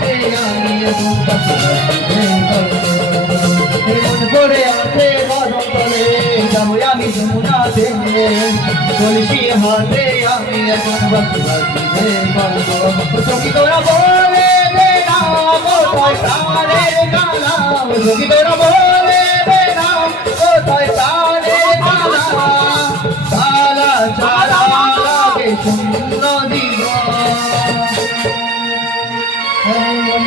হাতে আমি এখন করে আছে গরম তলে যাবো আমি যমুনাতে কলসি হাতে আমি এখন বাসিতে চকি তোরা বলে দে না কোথায় প্রাণের কালা চকি তোরা বলে দে না কোথায় প্রাণের কালা কালা ছাড়া লাগে শূন্য দিব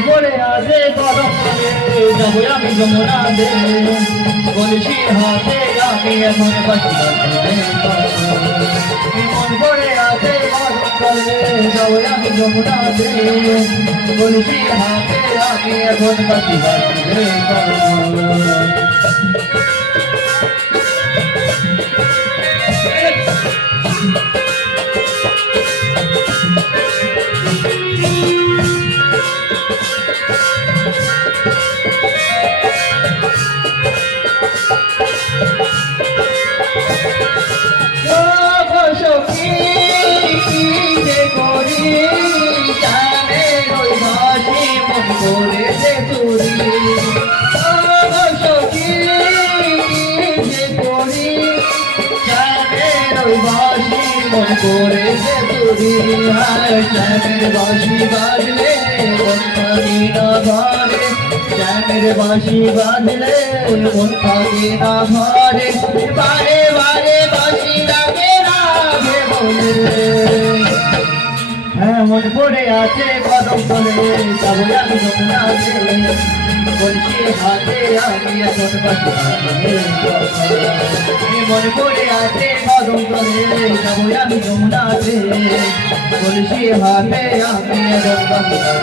করে আছে গরম তলে যাবো আমি যমুনাতে কলসি হাতে আমি এখন বাসিতে মন করে আছে গরম তলে যাবো আমি যমুনাতে কলসি হাতে আমি এখন বাসিতে মন করে যে তুরি হায় শ্যামের বাঁশি বাজলে মন থাকে না ঘরে শ্যামের বাঁশি বাজলে মন থাকে না ঘরে বারে বারে বাঁশি লাগে রাধে বলে হ্যাঁ মন পড়ে আছে কদম তলে যাবো আমি যমুনাতে কলসি হাতে আমি এখন বাসিতে মন পড়ে আছে কদম তলে যাবো আমি যমুনাতে কলসি হাতে আমি এখন বাসিতে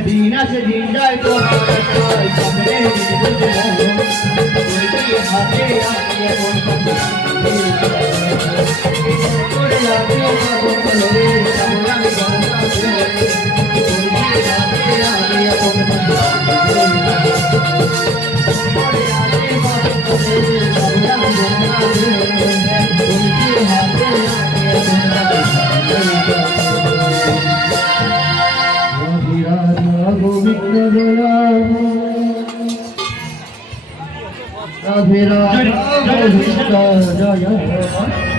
दिन से दिन जाए तो सपने हाथे आगे राधे राधे जय